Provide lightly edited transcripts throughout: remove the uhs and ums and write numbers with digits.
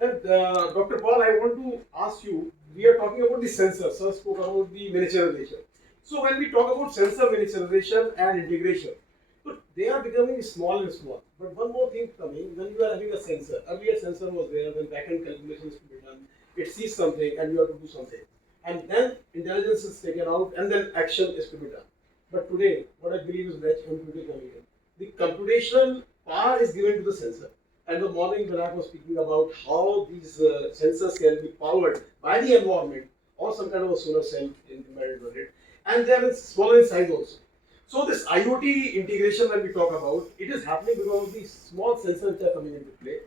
And Dr. Paul, I want to ask you, we are talking about the sensor. Sir spoke about the miniaturization. So when we talk about sensor miniaturization and integration, so they are becoming small and small. But one more thing coming, when you are having a sensor, earlier sensor was there, then backend calculations to be done, it sees something and you have to do something. And then intelligence is taken out and then action is to be done. But today, what I believe is edge computing coming in. The computational power is given to the sensor. And the morning when I was speaking about how these sensors can be powered by the environment or some kind of a solar cell embedded on it, and they are smaller in size also. So this IoT integration when we talk about, it is happening because of these small sensors which are coming into play,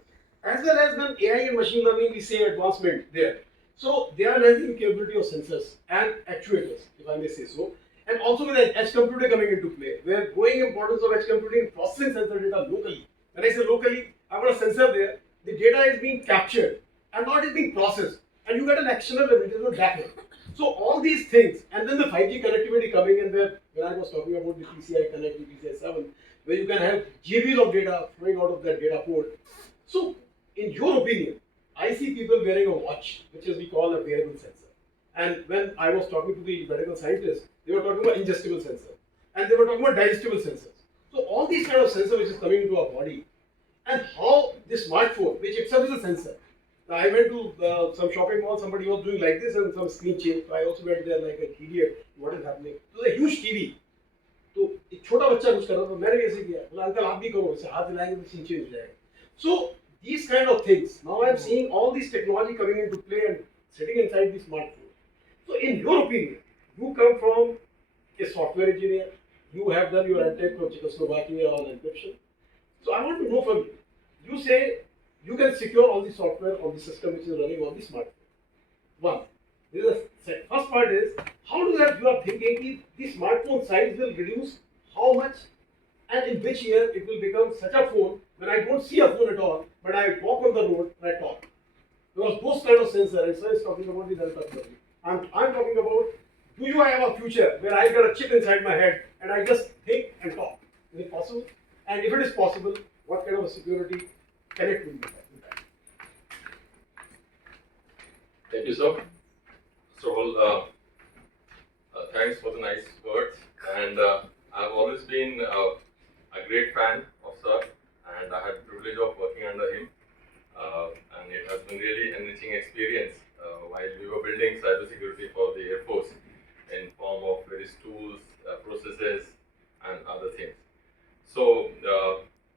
as well as then AI and machine learning, we say advancement there. So they are enhancing capability of sensors and actuators, if I may say so. And also with edge computing coming into play, where growing importance of edge computing processing sensor data locally. When I say locally, I've got a sensor there, the data is being captured and not is being processed, and you get an actionable evidence back end. So all these things, and then the 5G connectivity coming in there, when I was talking about the PCI Connect, the PCI 7, where you can have GBs of data flowing out of that data port. So, in your opinion, I see people wearing a watch, which is we call a wearable sensor. And when I was talking to the medical scientists, they were talking about ingestible sensor, and they were talking about digestible sensors. So all these kind of sensor which is coming into our body, and how this smartphone, which itself is a sensor. Now, I went to some shopping mall, somebody was doing like this and some screen change. So I also went there like an idiot, what is happening? So a huge TV. तो एक छोटा बच्चा कुछ कर रहा था मैंने भी ऐसे किया बोला अंकल आप भी करो इसे हाथ हिलाएंगे तो सीन चेंज हो जाएगा सो these kind of things now I'm seeing all this technology coming into play and sitting inside the smartphone. So in your opinion, you come from a software engineer, you have done your MTech from Czechoslovakia on encryption. So I want to know from you. You say you can secure all the software on the system which is running on the smartphone. One. This is the first part is how do that you are thinking that the smartphone size will reduce how much and in which year it will become such a phone when I don't see a phone at all, but I walk on the road and I talk. Because those kind of sensor, and sir is talking about the delta technology. I'm talking about do you have a future where I got a chip inside my head and I just think and talk? Is it possible? And if it is possible, what kind of a security can it be? Thank you, sir. First of all, thanks for the nice words. And I've always been a great fan of sir, and I had the privilege of working under him. And it has been really enriching experience while we were building cybersecurity for the Air Force in form of various tools, processes, and other things. So,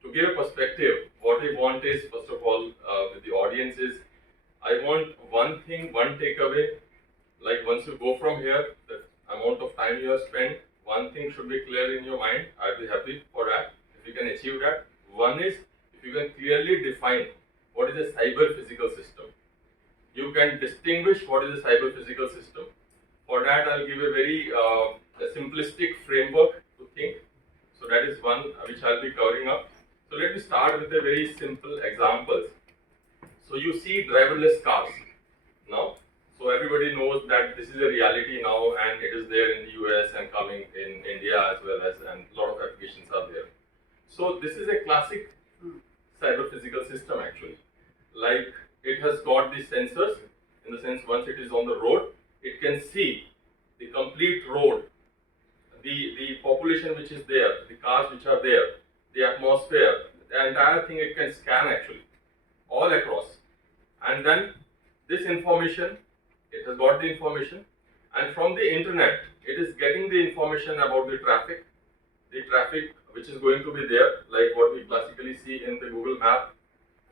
to give a perspective, what we want is, first of all, with the audience is, I want one thing, one takeaway. Like once you go from here, the amount of time you have spent, one thing should be clear in your mind. I'll be happy for that if you can achieve that. One is if you can clearly define what is a cyber physical system. You can distinguish what is a cyber physical system. For that, I'll give a very a simplistic framework to think. So that is one which I'll be covering up. So let me start with a very simple example. So you see driverless cars now. So everybody knows that this is a reality now, and it is there in the US and coming in India as well as, and a lot of applications are there. So this is a classic cyber physical system actually. Like it has got the sensors in the sense once it is on the road, it can see the complete road, the population which is there, the cars which are there, the atmosphere, the entire thing it can scan actually all across. And then this information, it has got the information, and from the internet, it is getting the information about the traffic which is going to be there, like what we classically see in the Google map.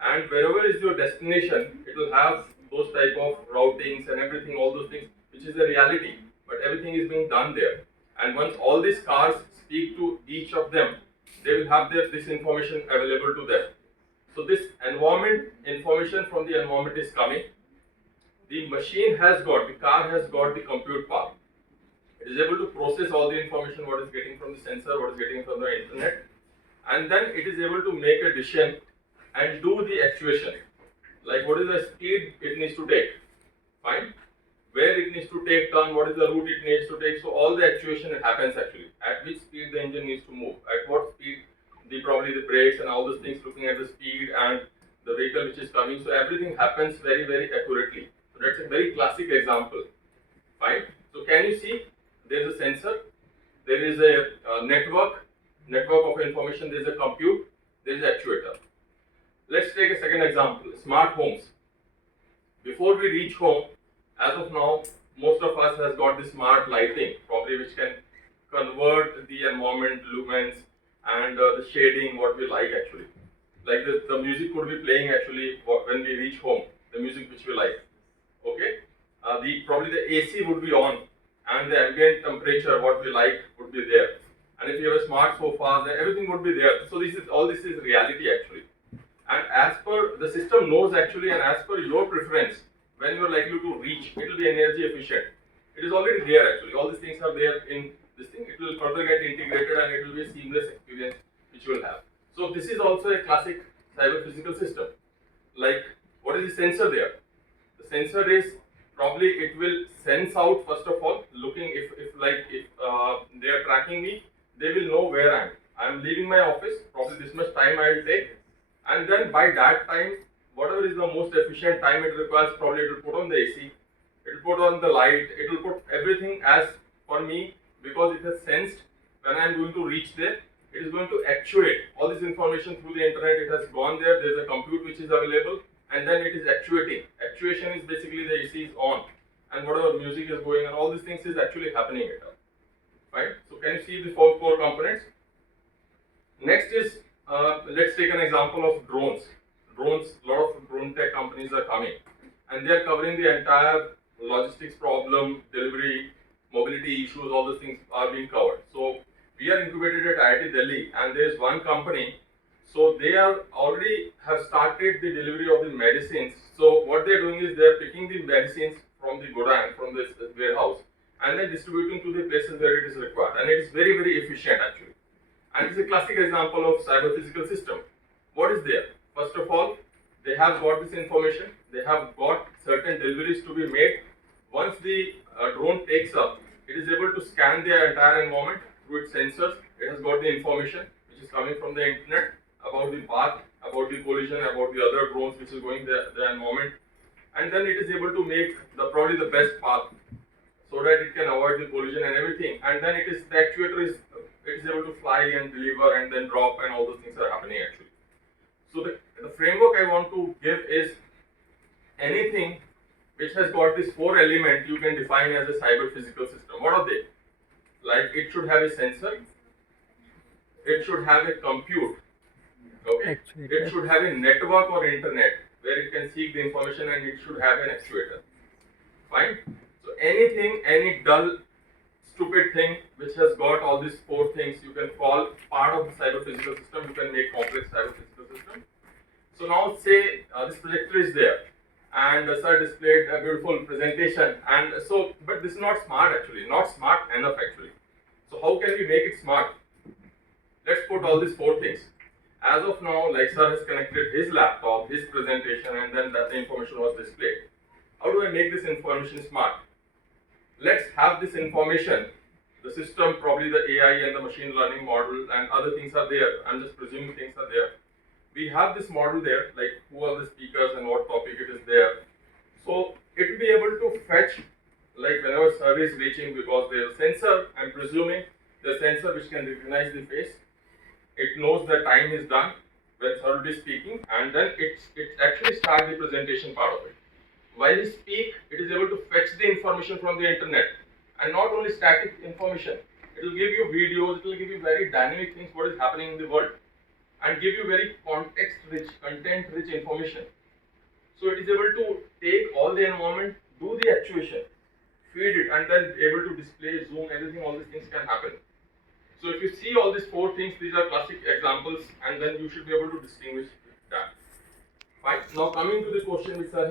And wherever is your destination, it will have those type of routings and everything, all those things, which is a reality, but everything is being done there. And once all these cars speak to each of them, they will have this information available to them. So this environment information from the environment is coming. The machine has got, the car has got the compute power. It is able to process all the information what is getting from the sensor, what is getting from the internet, and then it is able to make a decision and do the actuation. Like what is the speed it needs to take, fine, where it needs to take turn, what is the route it needs to take. So all the actuation happens actually. At which speed the engine needs to move, at what speed probably the brakes and all those things, looking at the speed and the vehicle which is coming. So everything happens very, very accurately. So that's a very classic example. Fine. So can you see there is a sensor, there is a network of information, there is a compute, there is an actuator. Let's take a second example, smart homes. Before we reach home, as of now, most of us has got this smart lighting, probably which can convert the environment lumens and the shading what we like actually. Like the music could be playing actually when we reach home, the music which we like. Okay, the probably the AC would be on, and the ambient temperature what we like would be there. And if you have a smart sofa, then everything would be there. So this is reality actually. And as per the system knows actually, and as per your preference, when you are likely to reach, it will be energy efficient. It is already there actually. All these things are there in this thing. It will further get integrated, and it will be a seamless experience which you will have. So this is also a classic cyber physical system. Like, what is the sensor there? The sensor is probably it will sense out first of all, looking if they are tracking me, they will know where I am. I am leaving my office. Probably this much time I will take, and then by that time, whatever is the most efficient time it requires, probably it will put on the AC, it will put on the light, it will put everything as for me, because it has sensed when I am going to reach there. It is going to actuate all this information through the internet. It has gone there. There is a compute which is available, and then it is actuating. Actuation is basically the AC is on, and whatever music is going on, all these things is actually happening at all. Right? So can you see the four core components? Next is let's take an example of drones. Drones, a lot of drone tech companies are coming, and they are covering the entire logistics problem, delivery, mobility issues. All those things are being covered. So we are incubated at IIT Delhi, and there is one company. So they are already have started the delivery of the medicines. So what they are doing is they are picking the medicines from the godown, from this warehouse, and then distributing to the places where it is required. And it is very, very efficient actually. And it's a classic example of cyber physical system. What is there? First of all, they have got this information. They have got certain deliveries to be made. Once the drone takes up, it is able to scan the entire environment through its sensors. It has got the information which is coming from the internet about the path, about the collision, about the other drones which is going the environment, and then it is able to make probably the best path so that it can avoid the collision and everything. And then the actuator is able to fly and deliver and then drop, and all those things are happening actually. So the framework I want to give is anything which has got this four element you can define as a cyber physical system. What are they? Like, it should have a sensor, it should have a compute, okay? It should have a network or internet where it can seek the information, and it should have an actuator. Fine. So anything, any dull, stupid thing which has got all these four things, you can call part of the cyber physical system. You can make complex cyber physical system. So now say this projector is there, and sir displayed a beautiful presentation, and so, but this is not smart actually, not smart enough actually. So how can we make it smart? Let's put all these four things. As of now, like sir has connected his laptop, his presentation, and then that the information was displayed. How do I make this information smart? Let's have this information, the system, probably the AI and the machine learning model and other things are there. I'm just presuming things are there. We have this model there, like who are the speakers and what topic it is there. So it will be able to fetch, like whenever survey is reaching, because there's a sensor, I'm presuming the sensor which can recognize the face. It knows the time is done when sir will be speaking, and then it actually starts the presentation part of it. While you speak, it is able to fetch the information from the internet, and not only static information. It will give you videos, it will give you very dynamic things, what is happening in the world, and give you very context-rich, content-rich information. So it is able to take all the environment, do the actuation, feed it, and then able to display, zoom, everything, all these things can happen. So if you see all these four things, these are classic examples, and then you should be able to distinguish that. Right? Now coming to the question which I